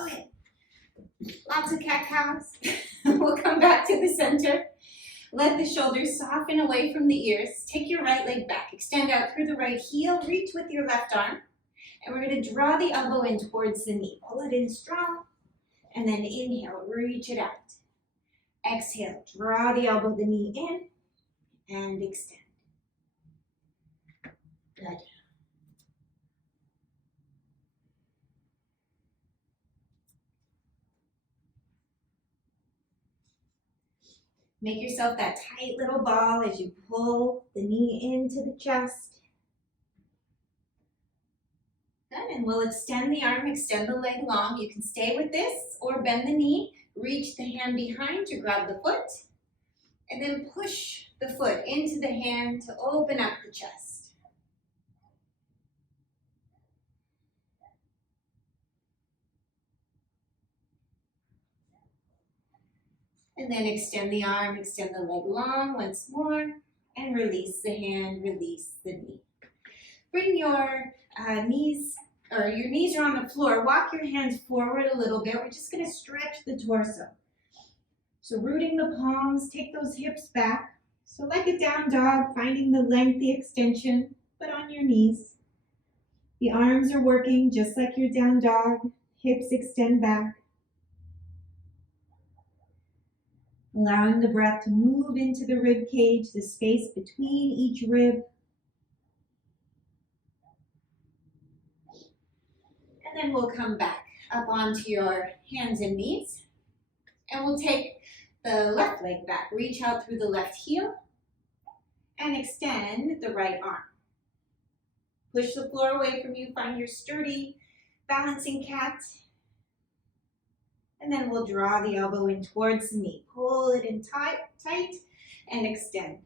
Okay, lots of cat-cows. We'll come back to the center. Let the shoulders soften away from the ears. Take your right leg back. Extend out through the right heel. Reach with your left arm. And we're going to draw the elbow in towards the knee. Pull it in strong. And then inhale, reach it out. Exhale, draw the elbow, the knee in. And extend. Good. Make yourself that tight little ball as you pull the knee into the chest. Good, and we'll extend the arm, extend the leg long. You can stay with this or bend the knee, reach the hand behind to grab the foot, and then push the foot into the hand to open up the chest. And then extend the arm, extend the leg long once more, and release the hand, release the knee. Bring your knees are on the floor. Walk your hands forward a little bit. We're just going to stretch the torso. So rooting the palms, take those hips back. So like a down dog, finding the length, the extension, but on your knees. The arms are working just like your down dog. Hips extend back. Allowing the breath to move into the rib cage, the space between each rib. And then we'll come back up onto your hands and knees. And we'll take the left leg back. Reach out through the left heel and extend the right arm. Push the floor away from you. Find your sturdy balancing cat. And then we'll draw the elbow in towards the knee. Pull it in tight and extend.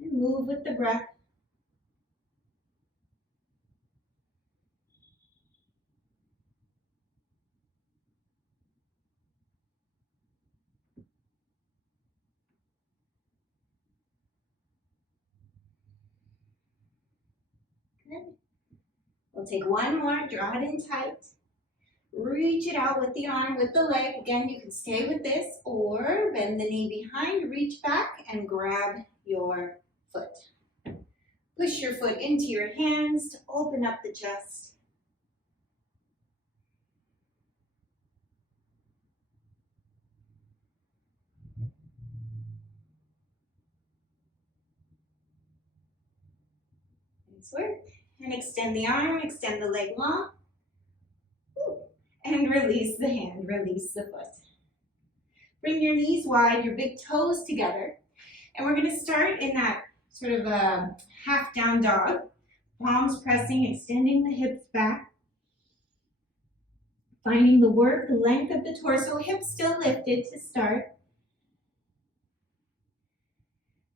And move with the breath. Good. We'll take one more, draw it in tight. Reach it out with the arm, with the leg. Again, you can stay with this or bend the knee behind, reach back and grab your foot. Push your foot into your hands to open up the chest. Nice work. And extend the arm, extend the leg long. And release the hand, release the foot. Bring your knees wide, your big toes together. And we're going to start in that sort of a half down dog. Palms pressing, extending the hips back. Finding the work, the length of the torso, hips still lifted to start.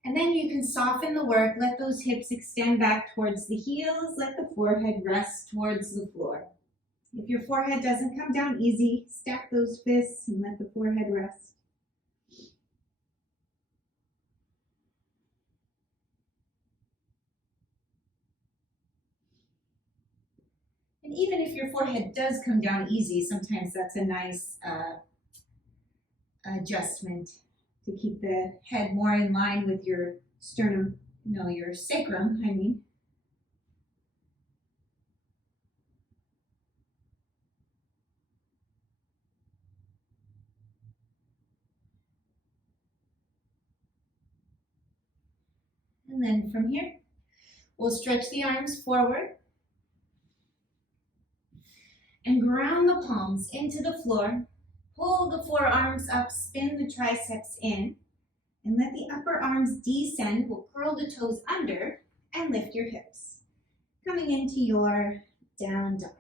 And then you can soften the work, let those hips extend back towards the heels, let the forehead rest towards the floor. If your forehead doesn't come down easy, stack those fists and let the forehead rest. And even if your forehead does come down easy, sometimes that's a nice adjustment to keep the head more in line with your sternum, your sacrum, I mean. And then from here, we'll stretch the arms forward and ground the palms into the floor. Pull the forearms up, spin the triceps in, and let the upper arms descend. We'll curl the toes under and lift your hips. Coming into your down dog.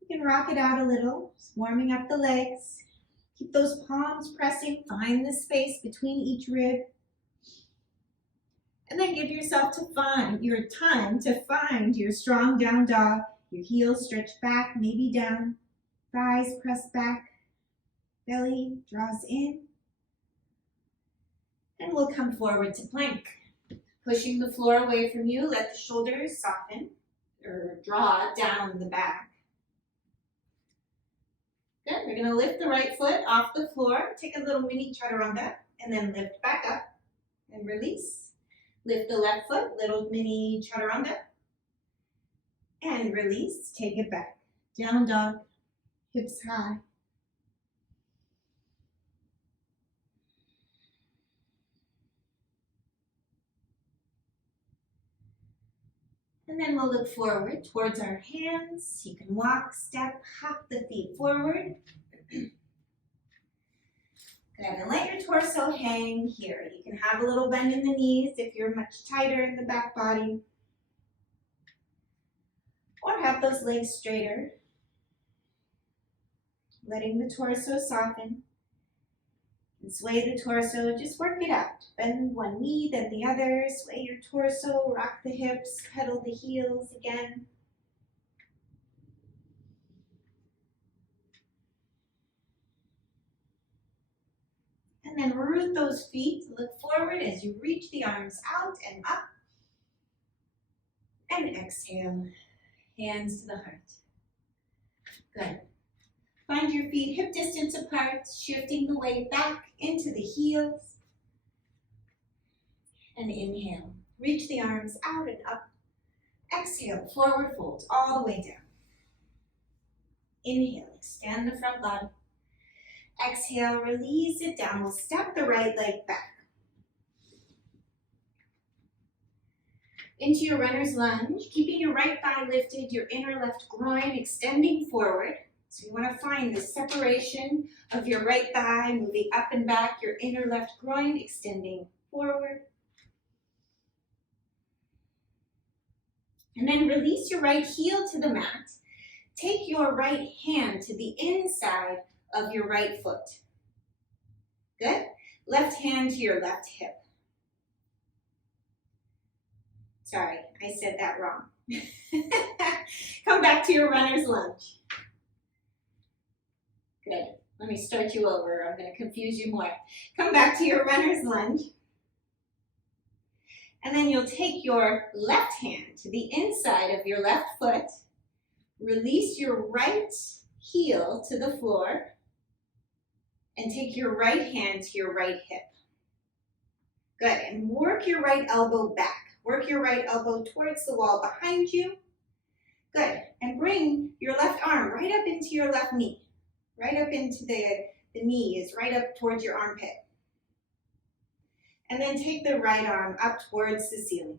You can rock it out a little, just warming up the legs. Keep those palms pressing, find the space between each rib. And then give yourself time to find your strong down dog. Your heels stretched back, maybe down. Thighs pressed back. Belly draws in. And we'll come forward to plank. Pushing the floor away from you, let the shoulders soften or draw down the back. Good, we're gonna lift the right foot off the floor, take a little mini chaturanga, and then lift back up and release. Lift the left foot, little mini chaturanga, and release, take it back. Down dog, hips high. And then we'll look forward towards our hands. You can walk, step, hop the feet forward. Good, and let your torso hang here. You can have a little bend in the knees if you're much tighter in the back body. Or have those legs straighter. Letting the torso soften. And sway the torso, just work it out. Bend one knee, then the other. Sway your torso, rock the hips, pedal the heels again. And then root those feet, look forward as you reach the arms out and up. And exhale, hands to the heart. Good. Find your feet hip distance apart, shifting the weight back into the heels. And inhale, reach the arms out and up. Exhale, forward fold all the way down. Inhale, extend the front body. Exhale, release it down. We'll step the right leg back. Into your runner's lunge, keeping your right thigh lifted, your inner left groin extending forward. So you want to find the separation of your right thigh, moving up and back, your inner left groin extending forward. And then release your right heel to the mat. Take your right hand to the inside of your right foot. Good. Left hand to your left hip. Sorry, I said that wrong. Come back to your runner's lunge. Good. Let me start you over. I'm going to confuse you more. Come back to your runner's lunge. And then you'll take your left hand to the inside of your left foot. Release your right heel to the floor. And take your right hand to your right hip. Good. And work your right elbow back. Work your right elbow towards the wall behind you. Good. And bring your left arm right up into your left knee. Right up into the knee is right up towards your armpit. And then take the right arm up towards the ceiling.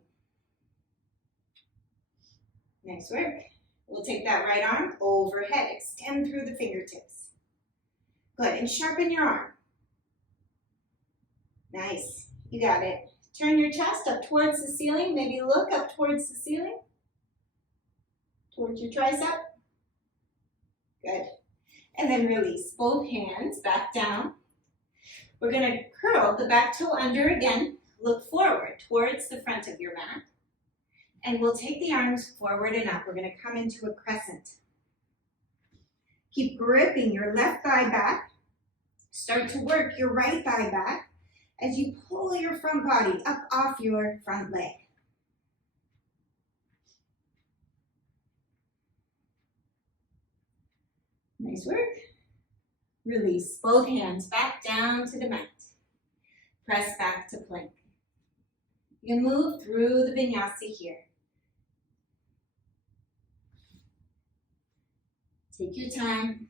Nice work. We'll take that right arm overhead. Extend through the fingertips. Good. And sharpen your arm. Nice. You got it. Turn your chest up towards the ceiling. Maybe look up towards the ceiling. Towards your tricep. Good. And then release both hands back down. We're going to curl the back toe under again. Look forward towards the front of your mat. And we'll take the arms forward and up. We're going to come into a crescent. Keep gripping your left thigh back. Start to work your right thigh back as you pull your front body up off your front leg. Nice work. Release both hands back down to the mat. Press back to plank. You can move through the vinyasa here. Take your time.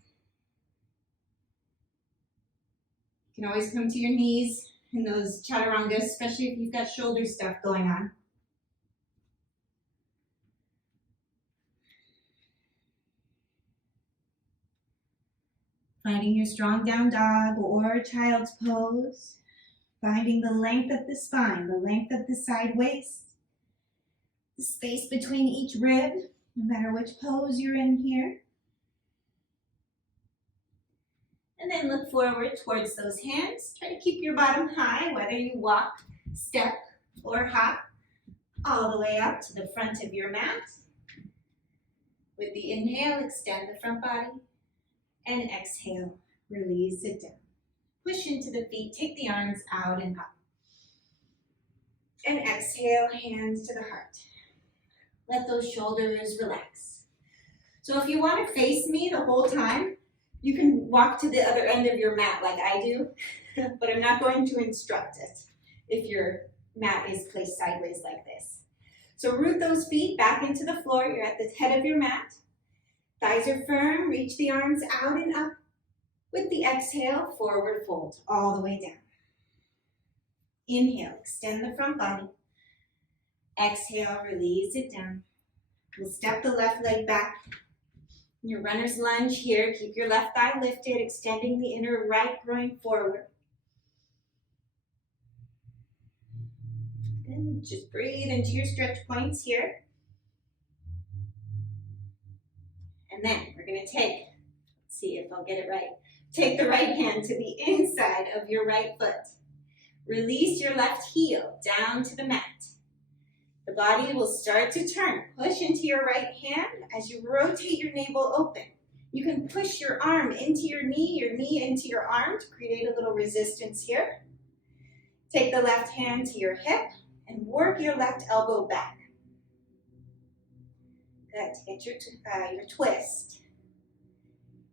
You can always come to your knees in those chaturangas, especially if you've got shoulder stuff going on. Finding your strong down dog or child's pose. Finding the length of the spine, the length of the side waist. The space between each rib, no matter which pose you're in here. And then look forward towards those hands. Try to keep your bottom high, whether you walk, step, or hop all the way up to the front of your mat. With the inhale, extend the front body. And exhale, Release it down. Push into the feet, take the arms out and up. And exhale, hands to the heart. Let those shoulders relax. So if you want to face me the whole time, you can walk to the other end of your mat like I do, but I'm not going to instruct it if your mat is placed sideways like this. So root those feet back into the floor. You're at the head of your mat. Thighs are firm. Reach the arms out and up. With the exhale, forward fold all the way down. Inhale, extend the front body. Exhale, release it down. We'll step the left leg back. In your runner's lunge here, keep your left thigh lifted, extending the inner right groin forward. And just breathe into your stretch points here. And then we're going to let's see if I'll get it right. Take the right hand to the inside of your right foot. Release your left heel down to the mat. The body will start to turn. Push into your right hand as you rotate your navel open. You can push your arm into your knee into your arm to create a little resistance here. Take the left hand to your hip and work your left elbow back. Good. Get your twist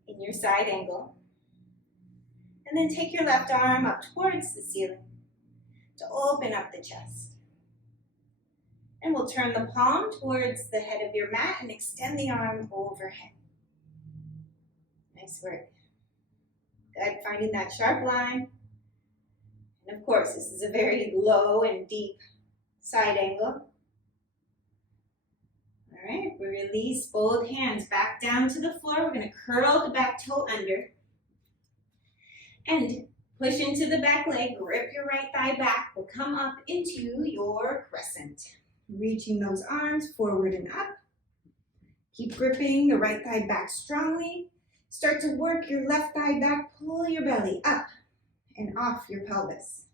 in your side angle. And then take your left arm up towards the ceiling to open up the chest. And we'll turn the palm towards the head of your mat and extend the arm overhead. Nice work. Good, finding that sharp line. And of course, this is a very low and deep side angle. All right, we release both hands back down to the floor. We're going to curl the back toe under. And push into the back leg, grip your right thigh back. We'll come up into your crescent. Reaching those arms forward and up. Keep gripping the right thigh back strongly. Start to work your left thigh back. Pull your belly up and off your pelvis.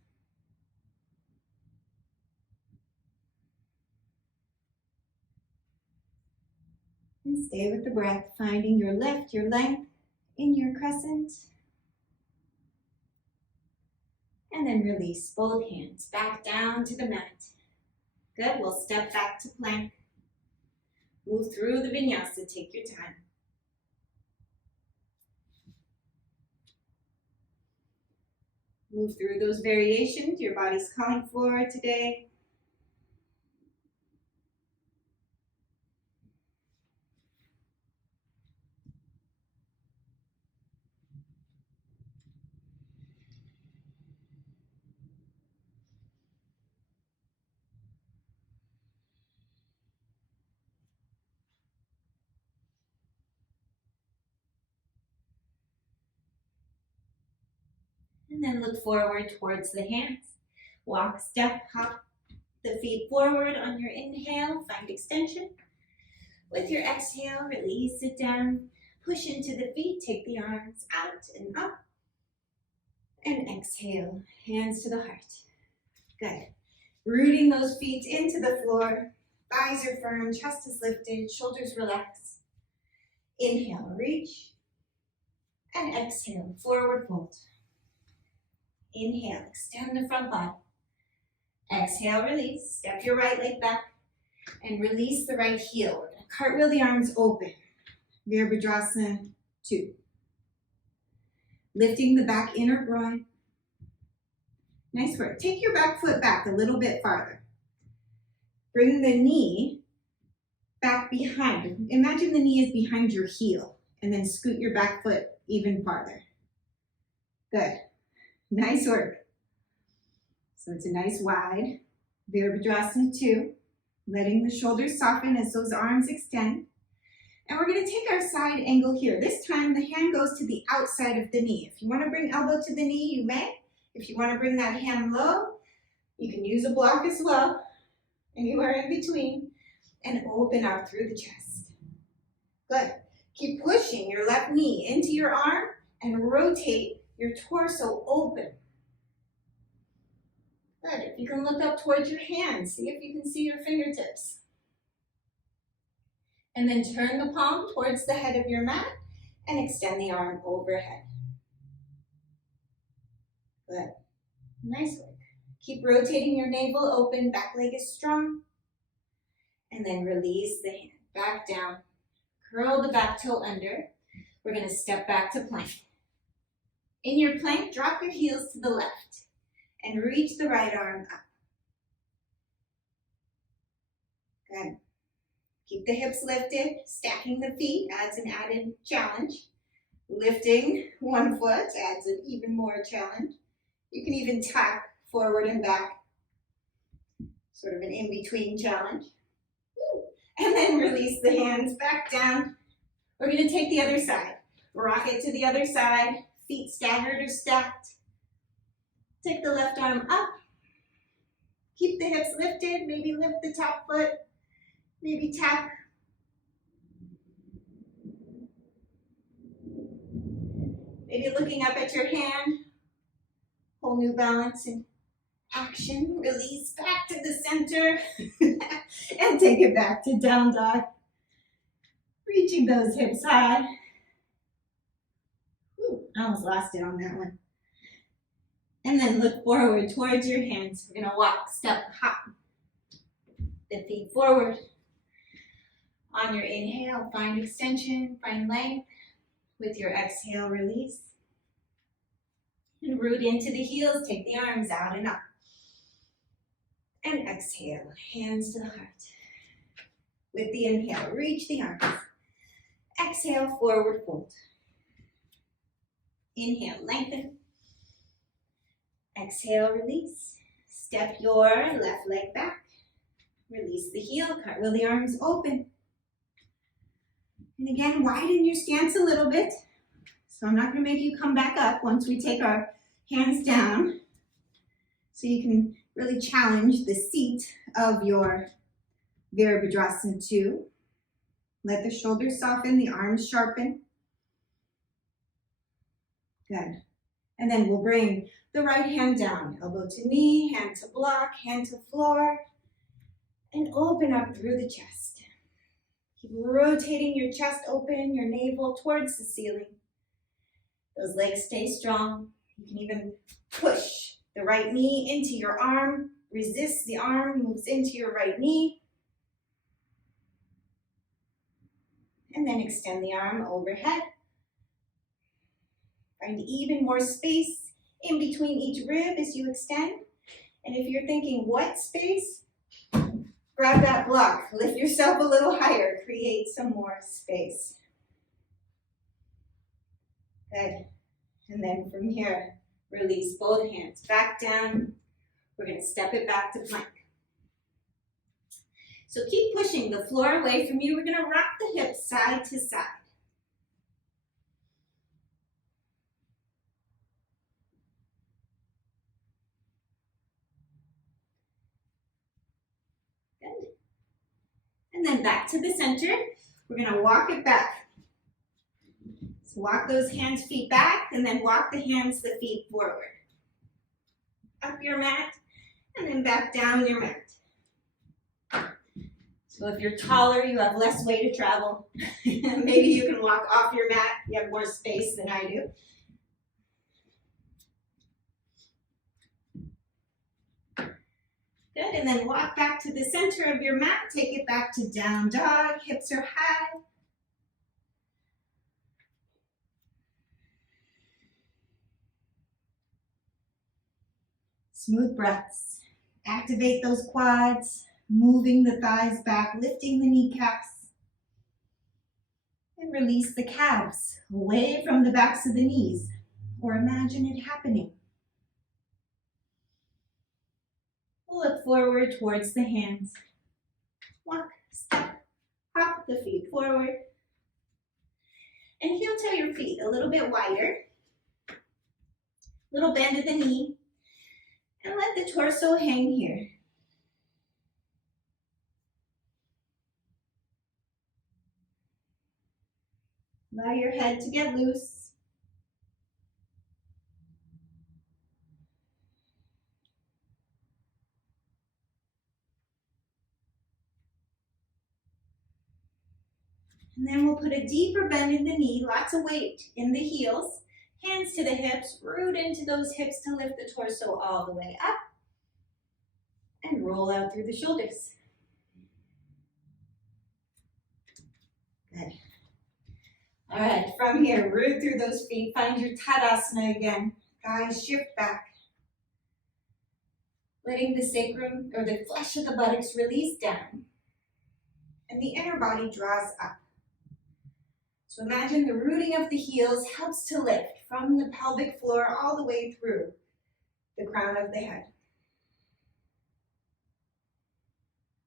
And stay with the breath, finding your lift, your length in your crescent. And then release both hands back down to the mat. Good, we'll step back to plank. Move through the vinyasa, take your time. Move through those variations your body's calling for today. And then look forward towards the hands. Walk, step, hop the feet forward on your inhale. Find extension. With your exhale, release it down. Push into the feet. Take the arms out and up. And exhale, hands to the heart. Good. Rooting those feet into the floor. Thighs are firm, chest is lifted, shoulders relax. Inhale, reach. And exhale, forward fold. Inhale, extend the front body. Exhale, release. Step your right leg back and release the right heel. We're going to cartwheel the arms open. Virabhadrasana 2. Lifting the back inner groin. Nice work. Take your back foot back a little bit farther. Bring the knee back behind. Imagine the knee is behind your heel and then scoot your back foot even farther. Good. Nice work. So it's a nice wide Virabhadrasana 2, letting the shoulders soften as those arms extend. And we're going to take our side angle here. This time the hand goes to the outside of the knee. If you want to bring elbow to the knee, you may. If you want to bring that hand low, you can use a block as well, anywhere in between, and open up through the chest. Good. Keep pushing your left knee into your arm and rotate your torso open. Good. If you can look up towards your hands, see if you can see your fingertips. And then turn the palm towards the head of your mat and extend the arm overhead. Good. Nice work. Keep rotating your navel open, back leg is strong. And then release the hand. Back down. Curl the back toe under. We're going to step back to plank. In your plank, drop your heels to the left and reach the right arm up. Good. Keep the hips lifted. Stacking the feet adds an added challenge. Lifting one foot adds an even more challenge. You can even tap forward and back. Sort of an in-between challenge. And then release the hands back down. We're going to take the other side. Rock it to the other side. Feet staggered or stacked. Take the left arm up. Keep the hips lifted. Maybe lift the top foot. Maybe tap. Maybe looking up at your hand. Whole new balance and action. Release back to the center. And take it back to down dog. Reaching those hips high. Ooh, I almost lost it on that one. And then look forward towards your hands. We're gonna walk, step, hop. The feet forward. On your inhale, find extension, find length. With your exhale, release. And root into the heels, take the arms out and up. And exhale, hands to the heart. With the inhale, reach the arms. Exhale, forward fold. Inhale, lengthen. Exhale, release. Step your left leg back. Release the heel, cartwheel the arms open. And again, widen your stance a little bit. So I'm not going to make you come back up once we take our hands down. So you can really challenge the seat of your Virabhadrasana 2. Let the shoulders soften, the arms sharpen. Good. And then we'll bring the right hand down, elbow to knee, hand to block, hand to floor, and open up through the chest. Keep rotating your chest open, your navel towards the ceiling. Those legs stay strong. You can even push the right knee into your arm, resist the arm, moves into your right knee. And then extend the arm overhead. Find even more space in between each rib as you extend. And if you're thinking, what space? Grab that block, lift yourself a little higher, create some more space. Good. And then from here, release both hands back down. We're going to step it back to plank. So keep pushing the floor away from you. We're going to rock the hips side to side. Good. And then back to the center. We're going to walk it back. So walk those hands, feet back, and then walk the hands, the feet forward. Up your mat, and then back down your mat. So if you're taller, you have less way to travel. Maybe you can walk off your mat. You have more space than I do. Good, and then walk back to the center of your mat. Take it back to down dog. Hips are high. Smooth breaths. Activate those quads, moving the thighs back, lifting the kneecaps. And release the calves away from the backs of the knees, or imagine it happening. We'll look forward towards the hands. Walk, step, hop the feet forward. And heel toe your feet a little bit wider. Little bend at the knee. And let the torso hang here. Allow your head to get loose. And then we'll put a deeper bend in the knee, lots of weight in the heels. Hands hands to the hips, root into those hips to lift the torso all the way up, and roll out through the shoulders. Good. All right, from here, root through those feet, find your Tadasana again. Guys, shift back. Letting the sacrum, or the flesh of the buttocks, release down, and the inner body draws up. So imagine the rooting of the heels helps to lift from the pelvic floor all the way through the crown of the head.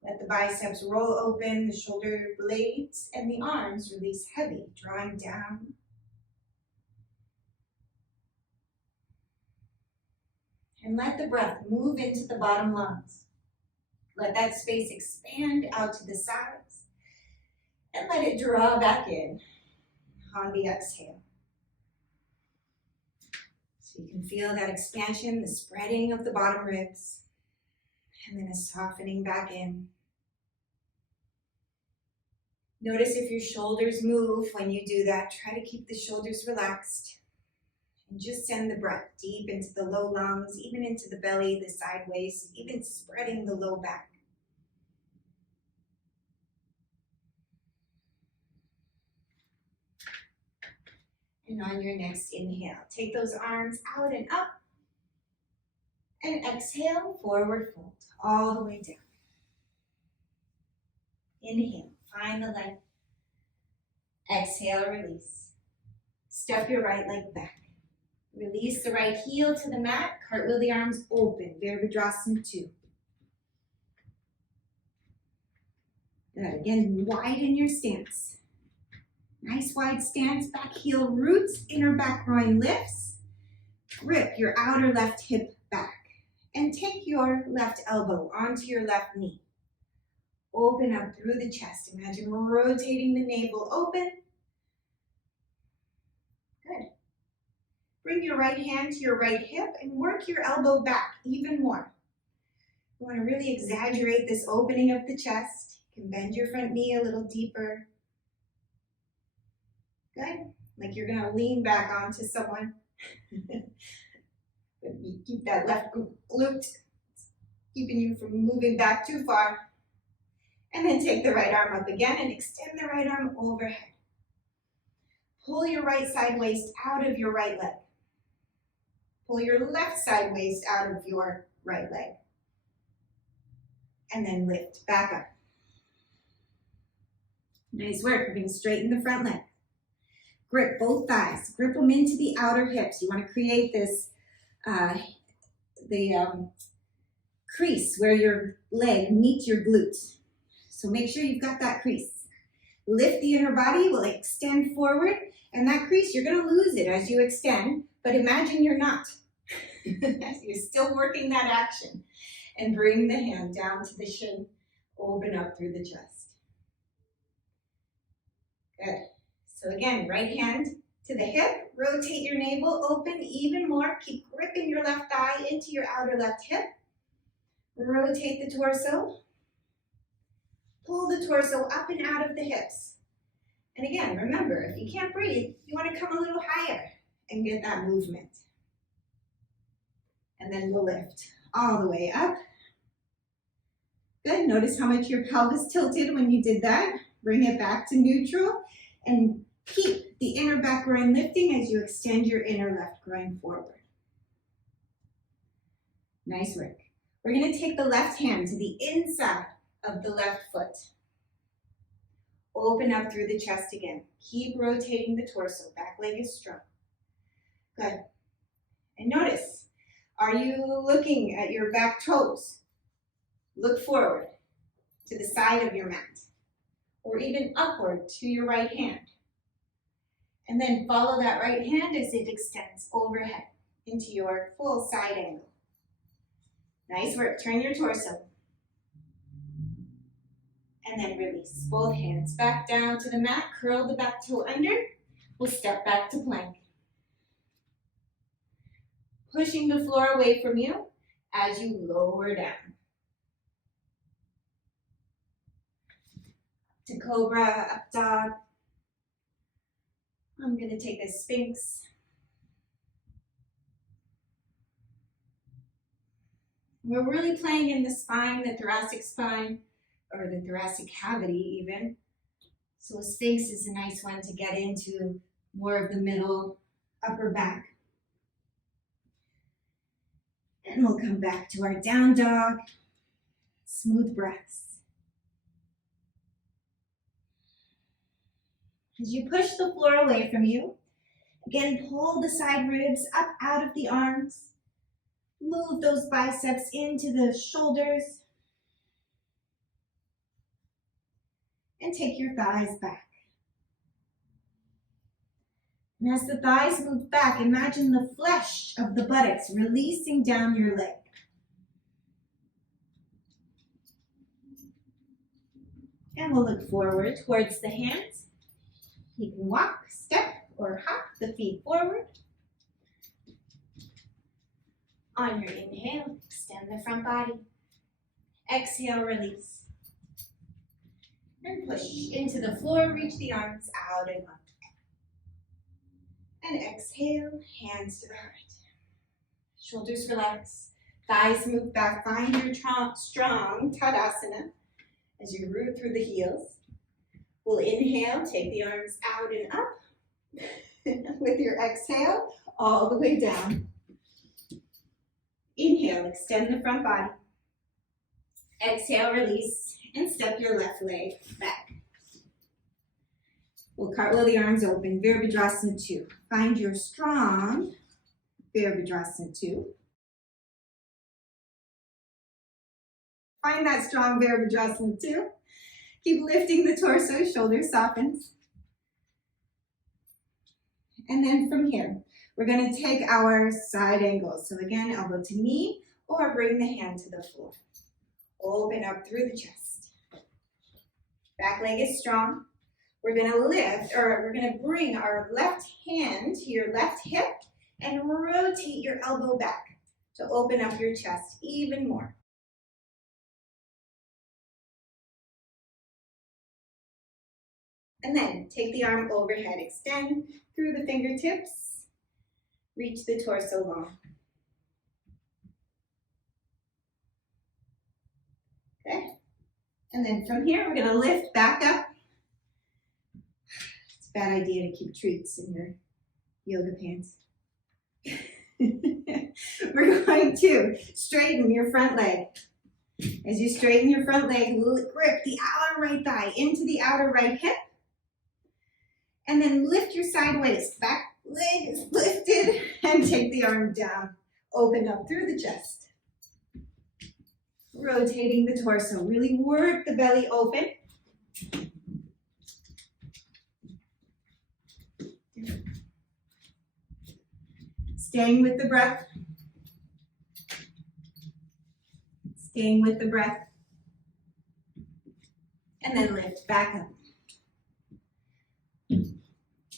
Let the biceps roll open, the shoulder blades and the arms release heavy, drawing down. And let the breath move into the bottom lungs. Let that space expand out to the sides. And let it draw back in on the exhale. So you can feel that expansion, the spreading of the bottom ribs, and then a softening back in. Notice if your shoulders move when you do that. Try to keep the shoulders relaxed. And just send the breath deep into the low lungs, even into the belly, the side waist, even spreading the low back. And on your next inhale, take those arms out and up. And exhale, forward fold, all the way down. Inhale, find the leg. Exhale, release. Step your right leg back. Release the right heel to the mat. Cartwheel the arms open. Virabhadrasana 2. Good. Again, widen your stance. Nice wide stance. Back heel roots. Inner back groin lifts. Grip your outer left hip back. And take your left elbow onto your left knee. Open up through the chest. Imagine rotating the navel open. Good. Bring your right hand to your right hip and work your elbow back even more. You want to really exaggerate this opening of the chest. You can bend your front knee a little deeper. Good. Like you're going to lean back onto someone. But you keep that left glute, keeping you from moving back too far. And then take the right arm up again and extend the right arm overhead. Pull your right side waist out of your right leg. Pull your left side waist out of your right leg. And then lift back up. Nice work. We're going to straighten the front leg. Grip both thighs. Grip them into the outer hips. You want to create this, crease where your leg meets your glute. So make sure you've got that crease. Lift the inner body, will extend forward, and that crease, you're going to lose it as you extend, but imagine you're not. You're still working that action. And bring the hand down to the shin, open up through the chest. Good. So again, right hand to the hip, rotate your navel, open even more, keep gripping your left thigh into your outer left hip. Rotate the torso. Pull the torso up and out of the hips. And again, remember, if you can't breathe, you want to come a little higher and get that movement. And then we'll lift all the way up. Good. Notice how much your pelvis tilted when you did that. Bring it back to neutral and keep the inner back groin lifting as you extend your inner left groin forward. Nice work. We're going to take the left hand to the inside of the left foot. Open up through the chest again. Keep rotating the torso. Back leg is strong. Good. And notice, are you looking at your back toes? Look forward to the side of your mat, or even upward to your right hand. And then follow that right hand as it extends overhead into your full side angle. Nice work. Turn your torso. And then release both hands back down to the mat. Curl the back toe under. We'll step back to plank. Pushing the floor away from you as you lower down. To cobra, up dog. I'm going to take a sphinx. We're really playing in the spine, the thoracic spine, or the thoracic cavity even. So a Sphinx is a nice one to get into more of the middle, upper back. And we'll come back to our down dog, smooth breaths. As you push the floor away from you, again, pull the side ribs up out of the arms. Move those biceps into the shoulders. And take your thighs back. And as the thighs move back, imagine the flesh of the buttocks releasing down your leg. And we'll look forward towards the hands. You can walk, step, or hop the feet forward. On your inhale, extend the front body. Exhale, release. And push into the floor, reach the arms out and up. And exhale, hands to the heart. Shoulders relax, thighs move back. Find your strong Tadasana as you root through the heels. We'll inhale, take the arms out and up. With your exhale, all the way down. Inhale, extend the front body. Exhale, release, and step your left leg back. We'll cartwheel the arms open, Virabhadrasana 2. Find your strong Virabhadrasana 2. Find that strong Virabhadrasana 2. Keep lifting the torso, shoulders softens. And then from here, we're going to take our side angles. So again, elbow to knee, or bring the hand to the floor. Open up through the chest. Back leg is strong. We're going to lift, or we're going to bring our left hand to your left hip and rotate your elbow back to open up your chest even more. And then take the arm overhead, extend through the fingertips, reach the torso long. Okay, and then from here, we're gonna lift back up. It's a bad idea to keep treats in your yoga pants. We're going to straighten your front leg. As you straighten your front leg, grip the outer right thigh into the outer right hip. And then lift your side waist. Back leg is lifted and take the arm down. Open up through the chest. Rotating the torso. Really work the belly open. Staying with the breath. Staying with the breath. And then lift back up.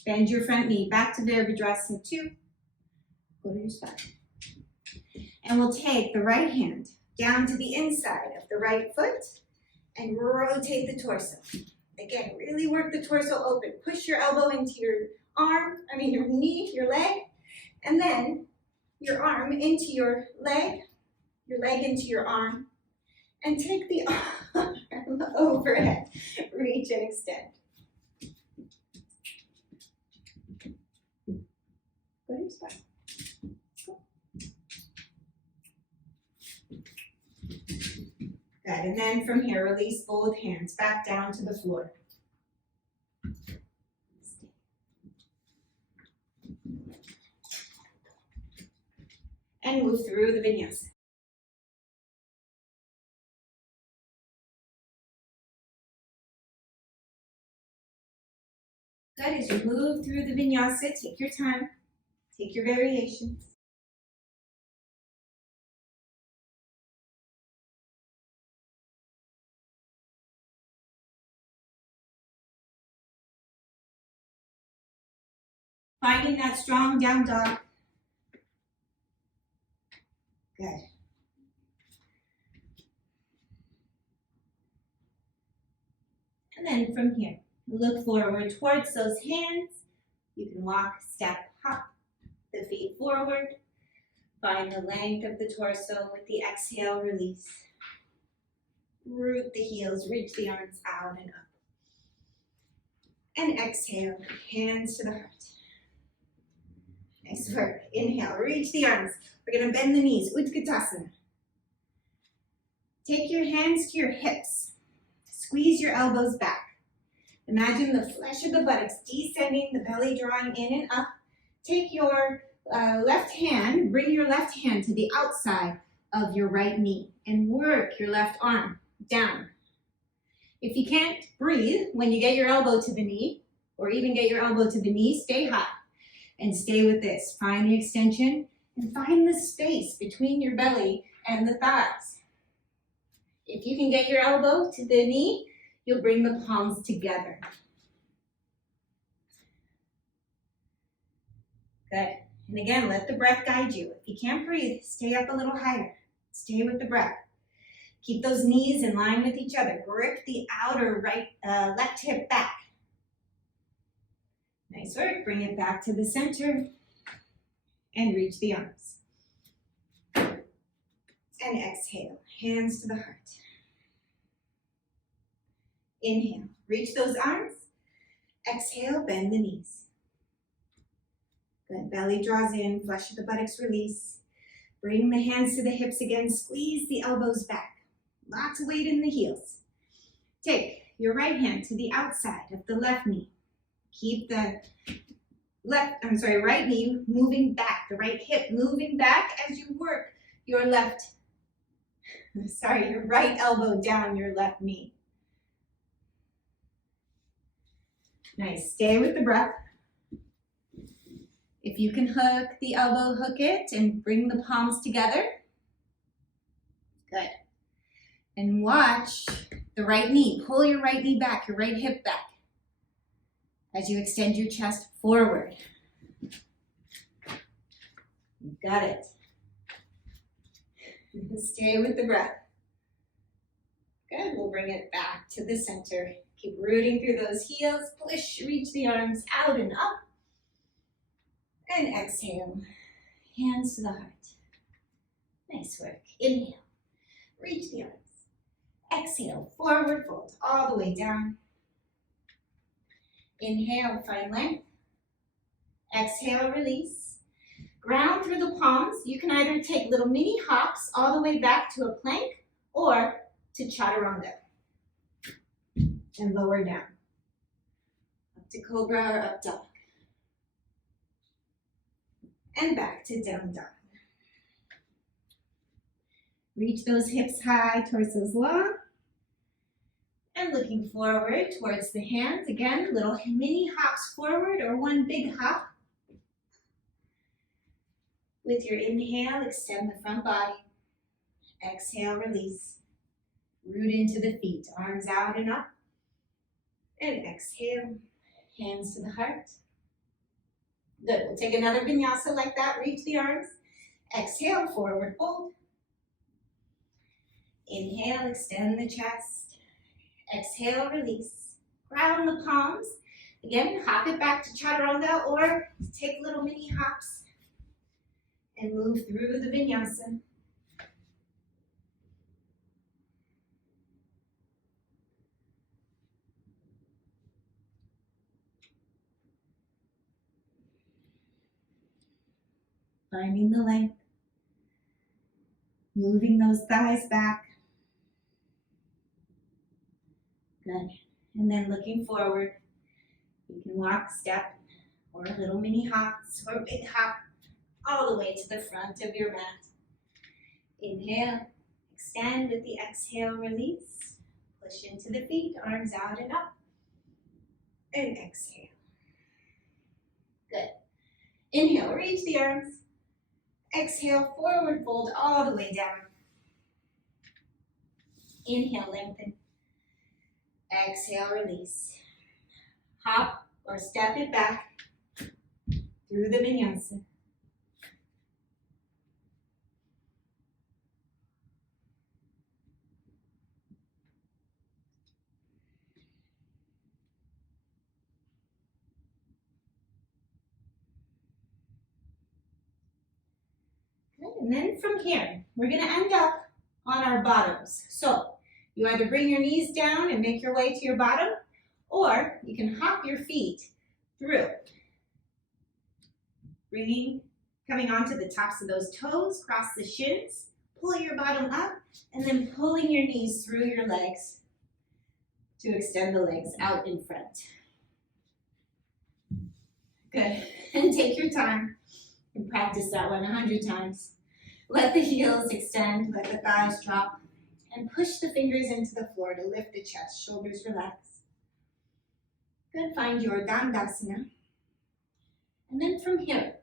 Bend your front knee back to Virabhadrasana 2. Go to your spine. And we'll take the right hand down to the inside of the right foot and rotate the torso. Again, really work the torso open. Push your elbow into your your knee, your leg, and then your arm into your leg into your arm, and take the arm overhead. Reach and extend. Go to your spine. Good, and then from here, release both hands back down to the floor. And move through the vinyasa. Good, as you move through the vinyasa, take your time, take your variations. Finding that strong down dog. Good. And then from here, look forward towards those hands. You can walk, step, hop the feet forward. Find the length of the torso with the exhale, release. Root the heels, reach the arms out and up. And exhale, hands to the heart. Nice work. Inhale, reach the arms. We're gonna bend the knees, Utkatasana. Take your hands to your hips. Squeeze your elbows back. Imagine the flesh of the buttocks descending, the belly drawing in and up. Take your left hand, bring your left hand to the outside of your right knee and work your left arm down. If you can't breathe when you get your elbow to the knee, or even get your elbow to the knee, stay high and stay with this. Find the extension and find the space between your belly and the thighs. If you can get your elbow to the knee, you'll bring the palms together. Good. And again, let the breath guide you. If you can't breathe, stay up a little higher. Stay with the breath. Keep those knees in line with each other. Grip the outer left hip back. Nice work. Bring it back to the center and reach the arms. And exhale, hands to the heart. Inhale, reach those arms. Exhale, bend the knees. Good, belly draws in, flesh of the buttocks release. Bring the hands to the hips again, squeeze the elbows back. Lots of weight in the heels. Take your right hand to the outside of the left knee. Keep the right knee moving back, the right hip moving back as you work your right elbow down your left knee. Nice, stay with the breath. If you can hook the elbow, hook it and bring the palms together. Good. And watch the right knee. Pull your right knee back, your right hip back as you extend your chest forward. You got it. Stay with the breath. Good, we'll bring it back to the center. Keep rooting through those heels. Push, reach the arms out and up. And exhale, hands to the heart. Nice work. Inhale, reach the arms. Exhale, forward fold all the way down. Inhale, find length. Exhale, release. Ground through the palms. You can either take little mini hops all the way back to a plank or to chaturanga. And lower down. Up to cobra or up dog. And back to down dog. Reach those hips high, torsos long. And looking forward towards the hands. Again, little mini hops forward or one big hop. With your inhale, extend the front body. Exhale, release. Root into the feet, arms out and up. And exhale, hands to the heart. Good, we'll take another vinyasa like that, reach the arms. Exhale, forward fold. Inhale, extend the chest. Exhale, release. Ground the palms. Again, hop it back to chaturanga or take little mini hops and move through the vinyasa. Finding the length, moving those thighs back. Good. And then looking forward, you can walk, step, or little mini hops or big hop all the way to the front of your mat. Inhale, extend with the exhale, release. Push into the feet, arms out and up. And exhale. Good. Inhale, reach the arms. Exhale, forward fold all the way down. Inhale, lengthen. Exhale, release. Hop or step it back through the vinyasa. And then from here, we're gonna end up on our bottoms. So you either bring your knees down and make your way to your bottom, or you can hop your feet through. Coming onto the tops of those toes, cross the shins, pull your bottom up, and then pulling your knees through your legs to extend the legs out in front. Good, and take your time and practice that one 100 times. Let the heels extend, let the thighs drop, and push the fingers into the floor to lift the chest, shoulders relax. Good, find your Dandasana. And then from here,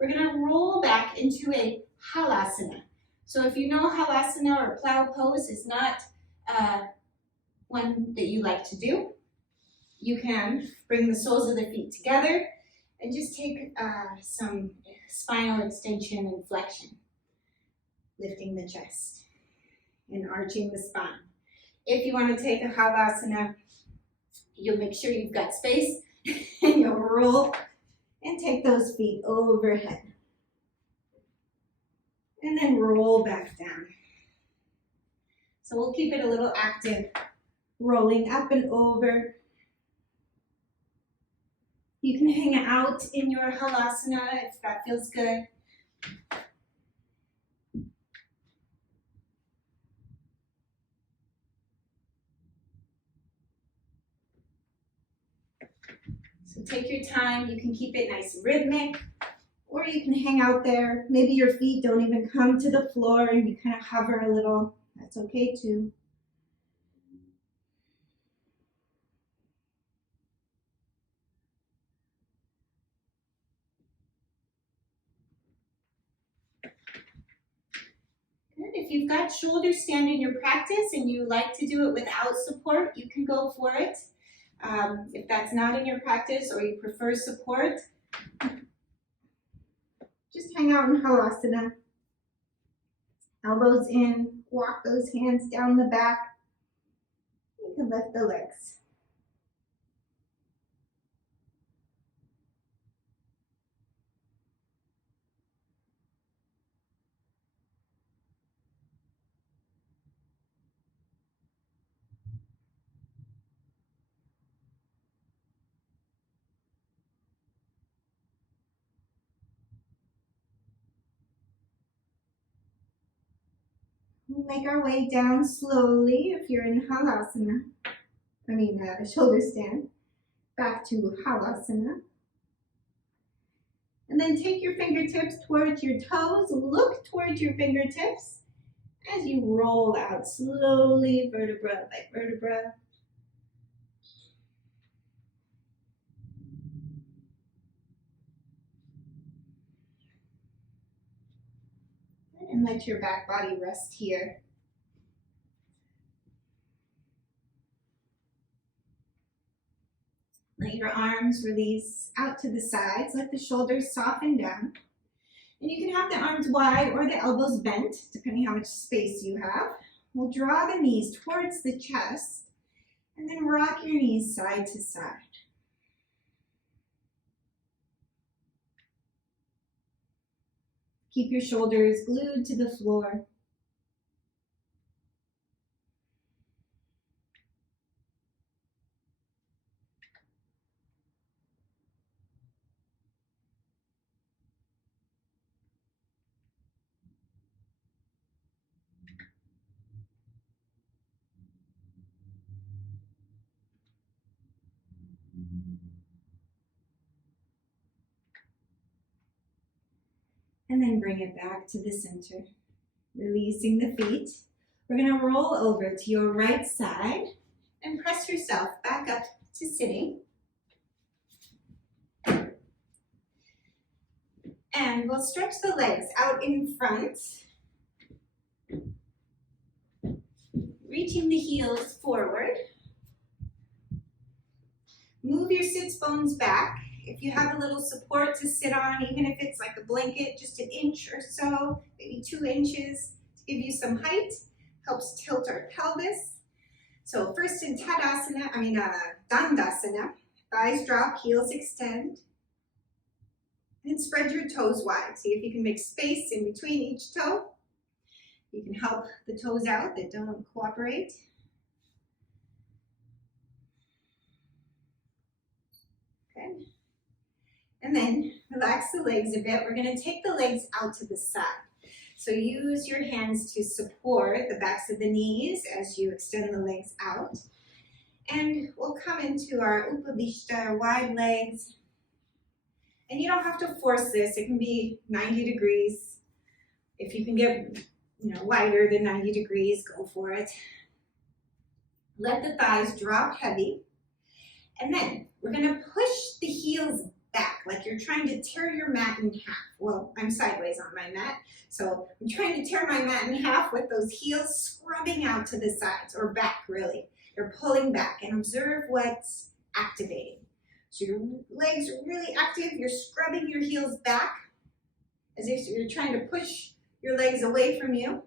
we're gonna roll back into a Halasana. So if you know Halasana or plow pose is not one that you like to do, you can bring the soles of the feet together and just take some spinal extension and flexion, lifting the chest and arching the spine. If you want to take a Halasana, you'll make sure you've got space and you'll roll and take those feet overhead. And then roll back down. So we'll keep it a little active, rolling up and over. You can hang out in your Halasana if that feels good. So take your time, you can keep it nice and rhythmic, or you can hang out there. Maybe your feet don't even come to the floor and you kind of hover a little. That's okay too. Good. If you've got shoulder stand in your practice and you like to do it without support, you can go for it. If that's not in your practice or you prefer support, just hang out in Halasana. Elbows in, walk those hands down the back. You can lift the legs. We'll make our way down slowly if you're in Halasana. Shoulder stand. Back to Halasana. And then take your fingertips towards your toes. Look towards your fingertips as you roll out slowly, vertebra by vertebra. And let your back body rest here. Let your arms release out to the sides. Let the shoulders soften down. And you can have the arms wide or the elbows bent, depending how much space you have. We'll draw the knees towards the chest and then rock your knees side to side. Keep your shoulders glued to the floor. And then bring it back to the center, releasing the feet. We're going to roll over to your right side and press yourself back up to sitting. And we'll stretch the legs out in front, reaching the heels forward. Move your sits bones back. If you have a little support to sit on, even if it's like a blanket, just an inch or so, maybe 2 inches to give you some height, helps tilt our pelvis. So first in Dandasana, thighs drop, heels extend. And spread your toes wide. See if you can make space in between each toe. You can help the toes out that don't cooperate. Good. And then relax the legs a bit. We're going to take the legs out to the side. So use your hands to support the backs of the knees as you extend the legs out. And we'll come into our Upavishta, wide legs. And you don't have to force this. It can be 90 degrees. If you can get, wider than 90 degrees, go for it. Let the thighs drop heavy. And then we're going to push the heels back like you're trying to tear your mat in half. Well, I'm sideways on my mat. So I'm trying to tear my mat in half with those heels scrubbing out to the sides or back, really. You're pulling back, and observe what's activating. So your legs are really active. You're scrubbing your heels back as if you're trying to push your legs away from you.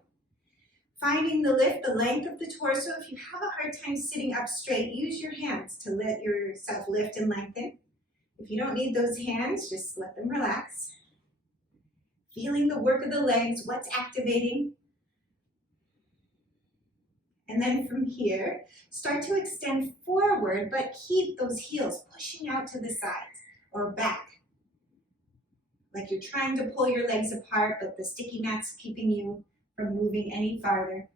Finding the lift, the length of the torso. If you have a hard time sitting up straight, use your hands to let yourself lift and lengthen. If you don't need those hands, just let them relax. Feeling the work of the legs, what's activating. And then from here, start to extend forward, but keep those heels pushing out to the sides or back. Like you're trying to pull your legs apart, but the sticky mat's keeping you from moving any farther.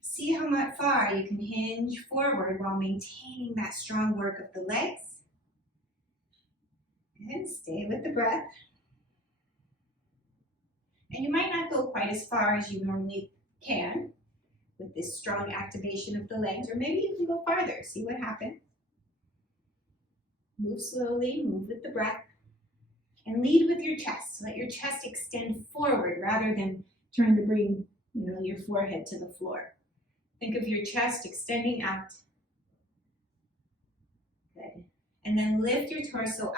See how much far you can hinge forward while maintaining that strong work of the legs. And stay with the breath. And you might not go quite as far as you normally can with this strong activation of the legs, or maybe you can go farther. See what happens. Move slowly, move with the breath, and lead with your chest. Let your chest extend forward rather than trying to bring, your forehead to the floor. Think of your chest extending out. Good. And then lift your torso up.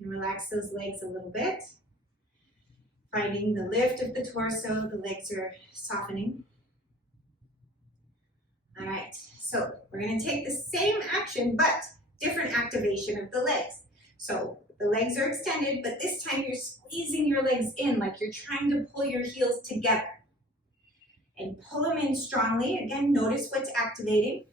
And relax those legs a little bit. Finding the lift of the torso, the legs are softening. All right, so we're going to take the same action, but different activation of the legs. So the legs are extended, but this time you're squeezing your legs in like you're trying to pull your heels together. And pull them in strongly. Again, notice what's activating.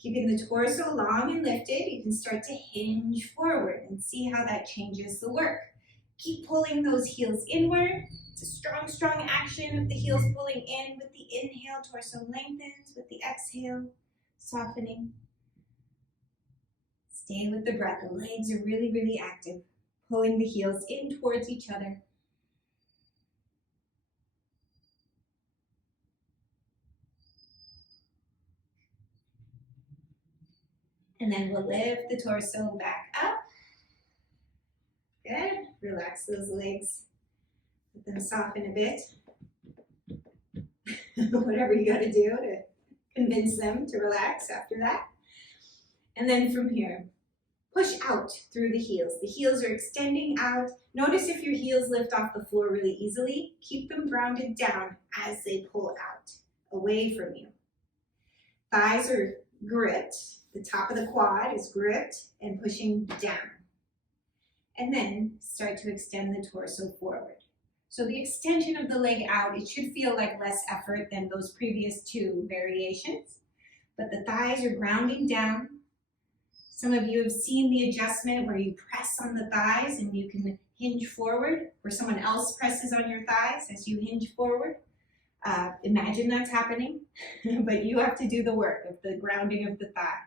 Keeping the torso long and lifted, you can start to hinge forward and see how that changes the work. Keep pulling those heels inward. It's a strong, strong action of the heels pulling in. With the inhale, torso lengthens. With the exhale, softening. Stay with the breath. The legs are really, really active. Pulling the heels in towards each other. And then we'll lift the torso back up. Good. Relax those legs. Let them soften a bit. Whatever you got to do to convince them to relax after that. And then from here, push out through the heels. The heels are extending out. Notice if your heels lift off the floor really easily. Keep them grounded down as they pull out, away from you. Thighs are gripped. The top of the quad is gripped and pushing down. And then start to extend the torso forward. So the extension of the leg out, it should feel like less effort than those previous two variations. But the thighs are grounding down. Some of you have seen the adjustment where you press on the thighs and you can hinge forward, or someone else presses on your thighs as you hinge forward. Imagine that's happening, but you have to do the work of the grounding of the thigh.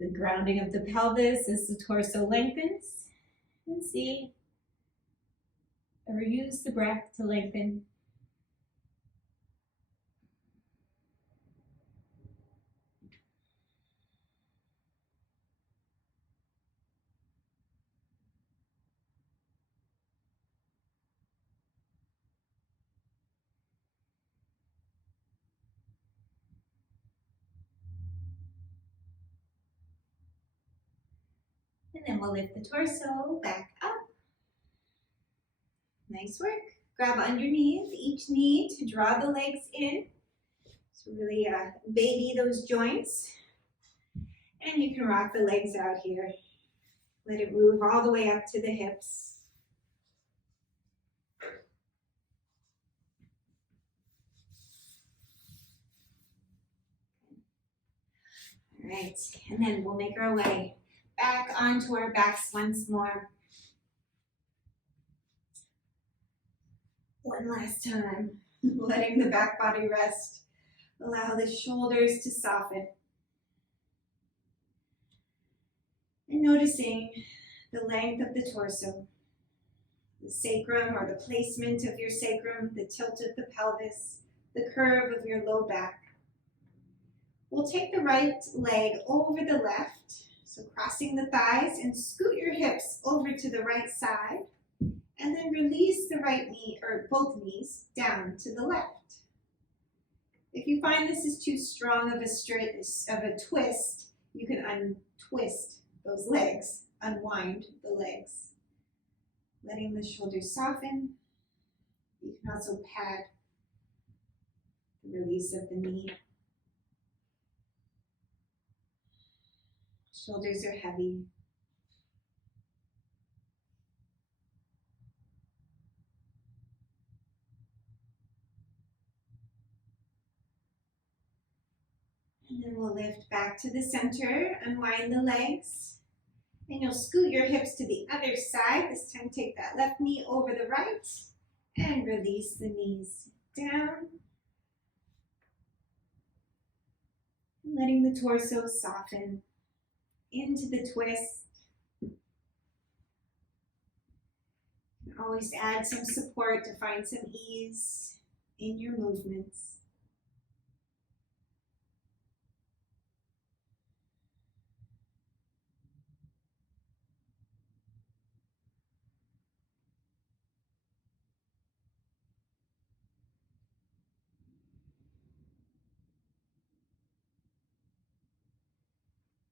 The grounding of the pelvis as the torso lengthens. And see, or use the breath to lengthen. And then we'll lift the torso back up. Nice work. Grab underneath each knee to draw the legs in. So really baby those joints. And you can rock the legs out here Let it move all the way up to the hips. All right, and then we'll make our way back onto our backs once more. One last time, letting the back body rest. Allow the shoulders to soften. And noticing the length of the torso, the sacrum or the placement of your sacrum, the tilt of the pelvis, the curve of your low back. We'll take the right leg over the left, so crossing the thighs, and scoot your hips over to the right side, and then release the right knee, or both knees, down to the left. If you find this is too strong of a twist, you can untwist those legs, unwind the legs. Letting the shoulders soften. You can also pad the release of the knee. Shoulders are heavy. And then we'll lift back to the center, unwind the legs. And you'll scoot your hips to the other side. This time take that left knee over the right and release the knees down. Letting the torso soften into the twist. Always add some support to find some ease in your movements.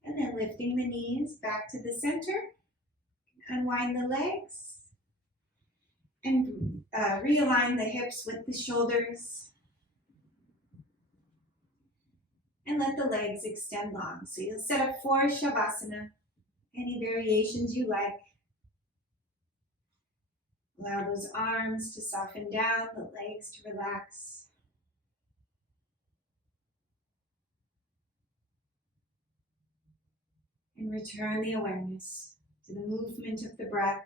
And then lifting the knees back to the center. Unwind the legs. And realign the hips with the shoulders. And let the legs extend long. So you'll set up for Shavasana. Any variations you like. Allow those arms to soften down, the legs to relax. And return the awareness to the movement of the breath.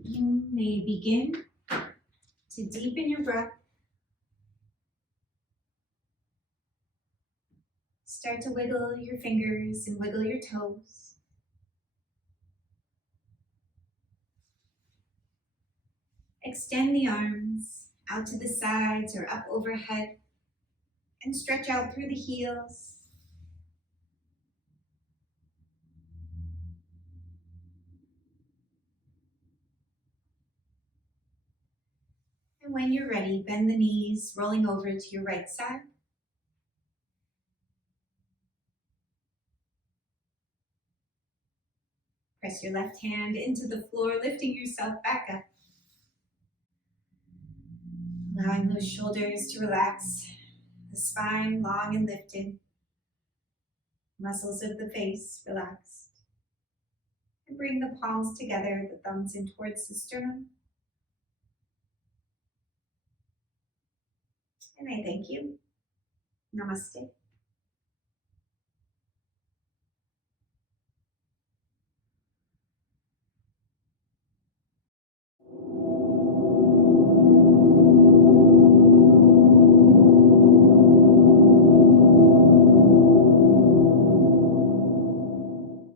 You may begin to deepen your breath. Start to wiggle your fingers and wiggle your toes. Extend the arms out to the sides or up overhead and stretch out through the heels. And when you're ready, bend the knees, rolling over to your right side. Press your left hand into the floor, lifting yourself back up. Allowing those shoulders to relax, the spine long and lifted, muscles of the face relaxed. And bring the palms together, the thumbs in towards the sternum. And I thank you. Namaste.